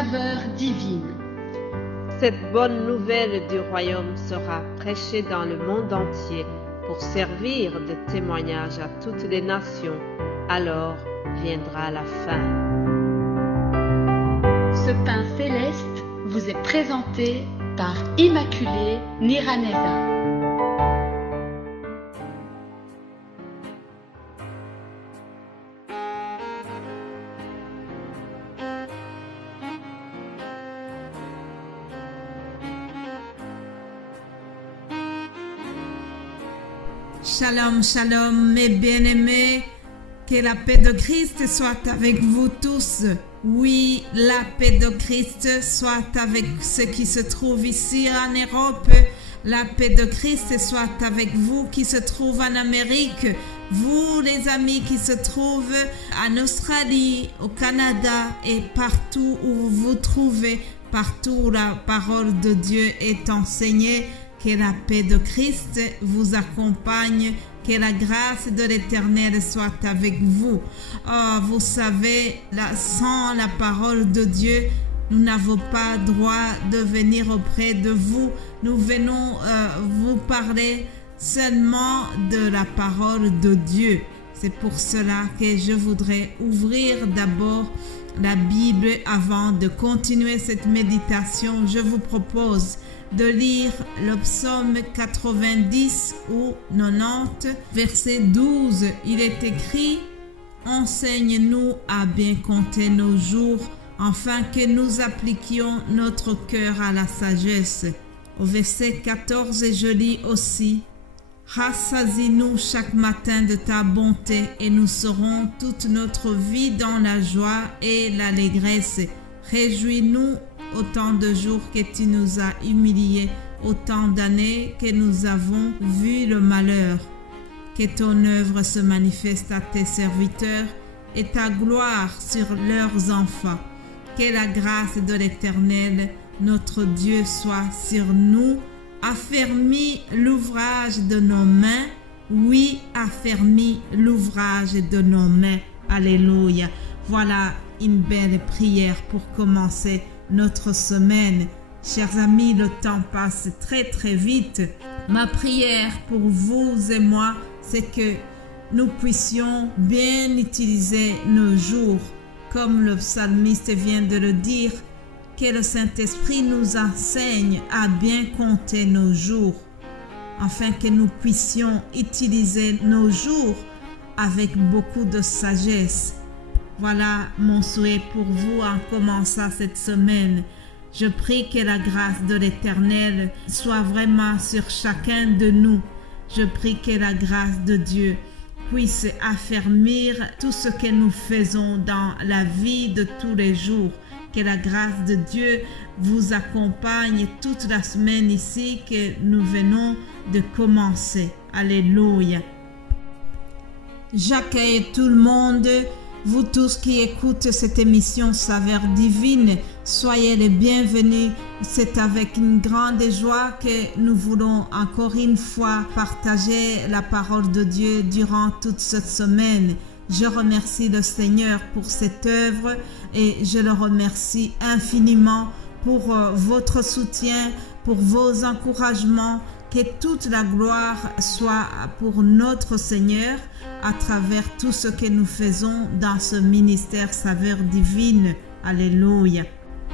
saveur divine. Cette bonne nouvelle du royaume sera prêchée dans le monde entier pour servir de témoignage à toutes les nations. Alors viendra la fin. Ce pain céleste vous est présenté par Immaculée Niraneza. Shalom, shalom, mes bien-aimés, que la paix de Christ soit avec vous tous. Oui, la paix de Christ soit avec ceux qui se trouvent ici en Europe. La paix de Christ soit avec vous qui se trouvent en Amérique. Vous, les amis qui se trouvent en Australie, au Canada et partout où vous vous trouvez, partout où la parole de Dieu est enseignée. Que la paix de Christ vous accompagne, que la grâce de l'Éternel soit avec vous. Oh, vous savez, sans la parole de Dieu, nous n'avons pas droit de venir auprès de vous. Nous venons vous parler seulement de la parole de Dieu. C'est pour cela que je voudrais ouvrir d'abord la Bible avant de continuer cette méditation. Je vous propose de lire le psaume 90 ou 90, verset 12. Il est écrit: Enseigne-nous à bien compter nos jours, afin que nous appliquions notre cœur à la sagesse. Au verset 14, je lis aussi: Rassasie-nous chaque matin de ta bonté, et nous serons toute notre vie dans la joie et l'allégresse. Réjouis-nous autant de jours que tu nous as humiliés, autant d'années que nous avons vu le malheur. Que ton œuvre se manifeste à tes serviteurs et ta gloire sur leurs enfants. Que la grâce de l'Éternel, notre Dieu, soit sur nous. Affermis l'ouvrage de nos mains. Oui, affermis l'ouvrage de nos mains. Alléluia. Voilà une belle prière pour commencer notre semaine. Chers amis, le temps passe très très vite. Ma prière pour vous et moi, c'est que nous puissions bien utiliser nos jours, comme le psalmiste vient de le dire, que le Saint-Esprit nous enseigne à bien compter nos jours, afin que nous puissions utiliser nos jours avec beaucoup de sagesse. Voilà mon souhait pour vous en commençant cette semaine. Je prie que la grâce de l'Éternel soit vraiment sur chacun de nous. Je prie que la grâce de Dieu puisse affermir tout ce que nous faisons dans la vie de tous les jours. Que la grâce de Dieu vous accompagne toute la semaine ici que nous venons de commencer. Alléluia. J'accueille tout le monde. Vous tous qui écoutez cette émission Saveur Divine, soyez les bienvenus. C'est avec une grande joie que nous voulons encore une fois partager la parole de Dieu durant toute cette semaine. Je remercie le Seigneur pour cette œuvre et je le remercie infiniment pour votre soutien, pour vos encouragements. Que toute la gloire soit pour notre Seigneur à travers tout ce que nous faisons dans ce ministère Saveur Divine. Alléluia.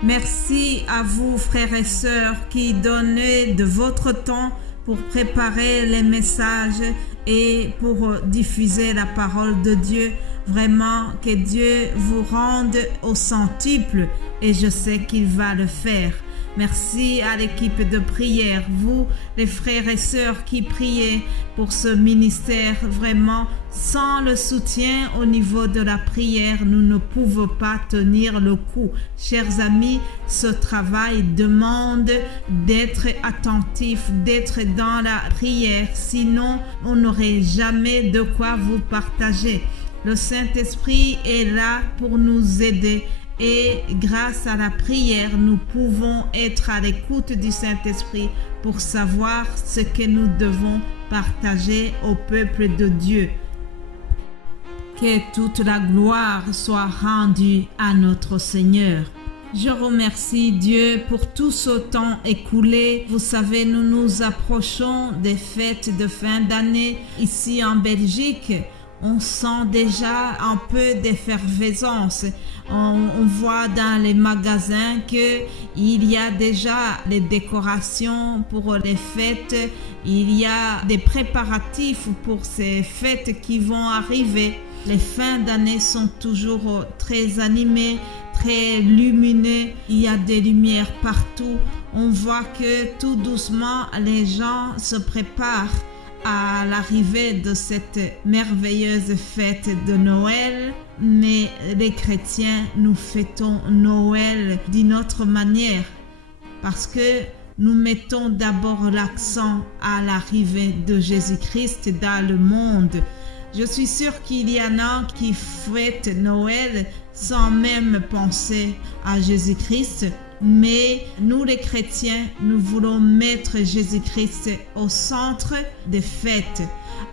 Merci à vous, frères et sœurs, qui donnez de votre temps pour préparer les messages et pour diffuser la parole de Dieu. Vraiment, que Dieu vous rende au centuple et je sais qu'il va le faire. Merci à l'équipe de prière, vous, les frères et sœurs qui priez pour ce ministère. Vraiment, sans le soutien au niveau de la prière, nous ne pouvons pas tenir le coup. Chers amis, ce travail demande d'être attentif, d'être dans la prière. Sinon, on n'aurait jamais de quoi vous partager. Le Saint-Esprit est là pour nous aider. Et grâce à la prière, nous pouvons être à l'écoute du Saint-Esprit pour savoir ce que nous devons partager au peuple de Dieu. Que toute la gloire soit rendue à notre Seigneur. Je remercie Dieu pour tout ce temps écoulé. Vous savez, nous nous approchons des fêtes de fin d'année ici en Belgique. On sent déjà un peu d'effervescence. On voit dans les magasins qu'il y a déjà les décorations pour les fêtes. Il y a des préparatifs pour ces fêtes qui vont arriver. Les fins d'année sont toujours très animées, très lumineux. Il y a des lumières partout. On voit que tout doucement, les gens se préparent à l'arrivée de cette merveilleuse fête de Noël. Mais les chrétiens, nous fêtons Noël d'une autre manière parce que nous mettons d'abord l'accent à l'arrivée de Jésus-Christ dans le monde. Je suis sûre qu'il y en a qui fêtent Noël sans même penser à Jésus-Christ. Mais nous les chrétiens, nous voulons mettre Jésus-Christ au centre des fêtes.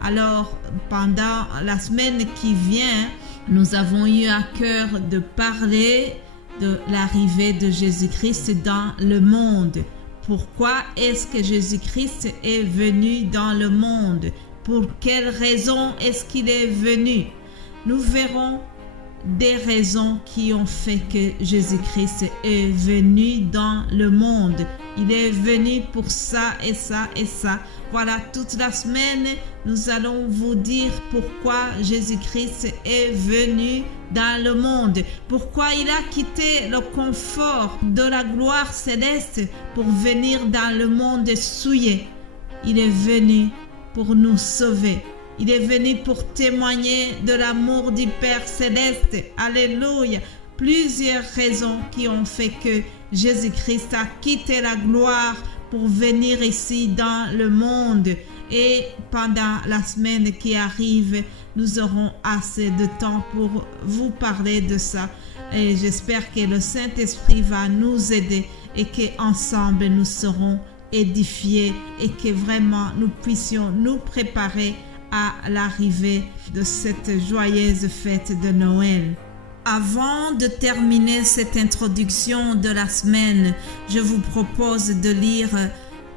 Alors, pendant la semaine qui vient, nous avons eu à cœur de parler de l'arrivée de Jésus-Christ dans le monde. Pourquoi est-ce que Jésus-Christ est venu dans le monde? Pour quelle raison est-ce qu'il est venu? Nous verrons des raisons qui ont fait que Jésus-Christ est venu dans le monde. Il est venu pour ça et ça et ça. Voilà, toute la semaine, nous allons vous dire pourquoi Jésus-Christ est venu dans le monde. Pourquoi il a quitté le confort de la gloire céleste pour venir dans le monde souillé. Il est venu pour nous sauver. Il est venu pour témoigner de l'amour du Père Céleste. Alléluia. Plusieurs raisons qui ont fait que Jésus-Christ a quitté la gloire pour venir ici dans le monde. Et pendant la semaine qui arrive, nous aurons assez de temps pour vous parler de ça. Et j'espère que le Saint-Esprit va nous aider et qu'ensemble nous serons édifiés et que vraiment nous puissions nous préparer à l'arrivée de cette joyeuse fête de Noël. Avant de terminer cette introduction de la semaine, je vous propose de lire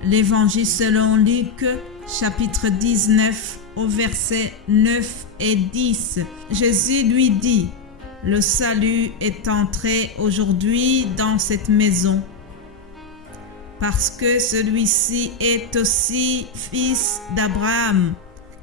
l'Évangile selon Luc, chapitre 19, au verset 9 et 10. Jésus lui dit: « Le salut est entré aujourd'hui dans cette maison, parce que celui-ci est aussi fils d'Abraham.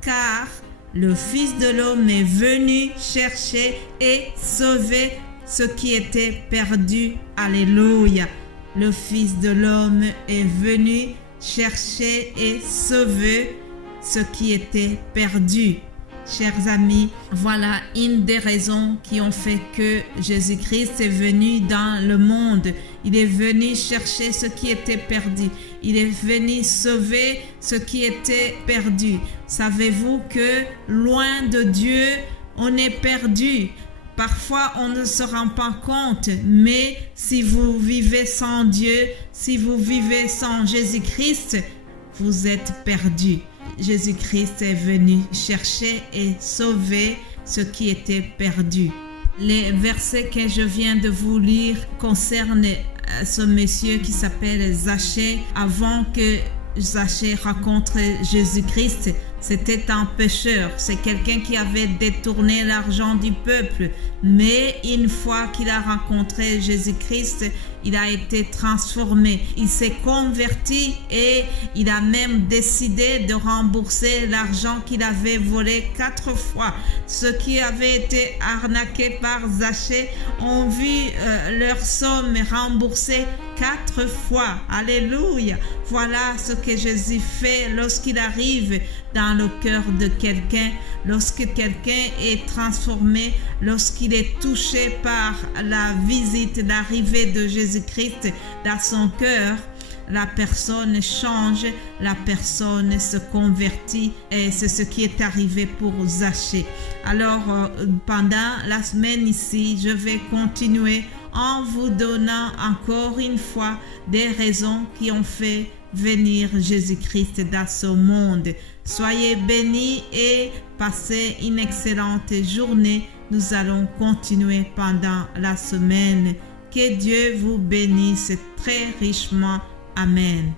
Car le Fils de l'homme est venu chercher et sauver ce qui était perdu. » Alléluia. Le Fils de l'homme est venu chercher et sauver ce qui était perdu. Chers amis, voilà une des raisons qui ont fait que Jésus-Christ est venu dans le monde. Il est venu chercher ce qui était perdu. Il est venu sauver ce qui était perdu. Savez-vous que loin de Dieu, on est perdu? Parfois, on ne se rend pas compte, mais si vous vivez sans Dieu, si vous vivez sans Jésus-Christ, vous êtes perdu. Jésus-Christ est venu chercher et sauver ce qui était perdu. Les versets que je viens de vous lire concernent ce monsieur qui s'appelle Zachée. Avant que Zachée rencontre Jésus-Christ, c'était un pécheur. C'est quelqu'un qui avait détourné l'argent du peuple. Mais une fois qu'il a rencontré Jésus-Christ, il a été transformé. Il s'est converti et il a même décidé de rembourser l'argent qu'il avait volé 4 fois. Ceux qui avaient été arnaqués par Zachée ont vu leur somme remboursée 4 fois. Alléluia. Voilà ce que Jésus fait lorsqu'il arrive dans le cœur de quelqu'un, lorsque quelqu'un est transformé, lorsqu'il est touché par la visite, l'arrivée de Jésus-Christ dans son cœur. La personne change, la personne se convertit et c'est ce qui est arrivé pour Zachée. Alors, pendant la semaine ici, je vais continuer en vous donnant encore une fois des raisons qui ont fait venir Jésus-Christ dans ce monde. Soyez bénis et passez une excellente journée. Nous allons continuer pendant la semaine Que Dieu vous bénisse très richement. Amen.